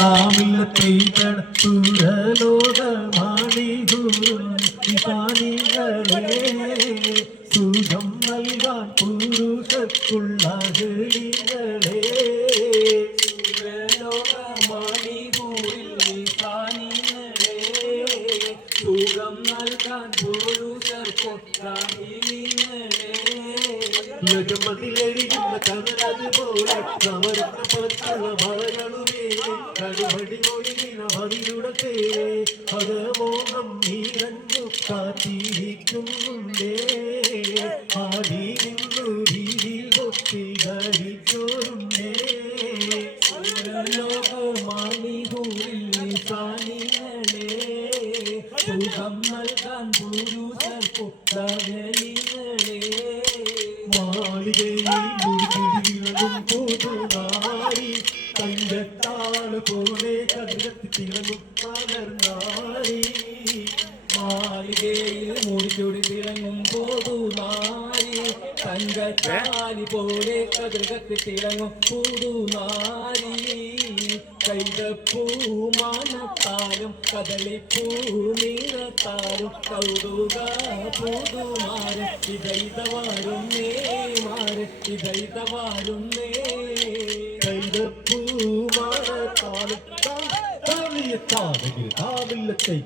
ആമില്ലത്തെ സുരലോകമാണികൂറും നിസാനികളെ സുഖം നൽകാൻ പുരുഷക്കുള്ള ഹൃളികളെ സുരലോകമാണികൂറിൽ നിസാനികളെ സുഖം നൽകാൻ പുരുഷർക്കൊള്ള യജമതിലെഴുതുന്ന കനലതുപോലെ നവരത്ന പത്തുള്ള മലകളുമേ കടുപടി ഒഴുകിന മതിലുടത്തെ പദമോഹം നീരഞ്ഞു കാത്തിരിക്കുന്നുണ്ടേ ആടി നിന്നു രീതിയിൽ പൊത്തി ധരിച്ചോരുണ്ടേ ലോകമാണികൂറിൽ നിസാനികളെ സുഖം നൽകാൻ പുരുഷർക്കൊള്ളകളെ മാളികയിൽ മുടിതിളങ്ങും പുതുനാരി തങ്കത്താള് പോലെ കടലത്തി തിളങ്ങും പലർനാരി മാളികയിൽ മുടിച്ചൊടി തിളങ്ങും പുതുനാരി തങ്കത്താലി പോലെ കതിർകത്തി തിളങ്ങും പുതുനാരി കൈതപ്പൂമാനത്താലും കദളിപ്പൂ നീരത്താലും കൗതുക പുതുമാര് ഇതൈതവാരുന്നേ മാര് ഇതൈതവാരുന്നേ കൈതപ്പൂമാനത്താലും താമില്ലത്തെ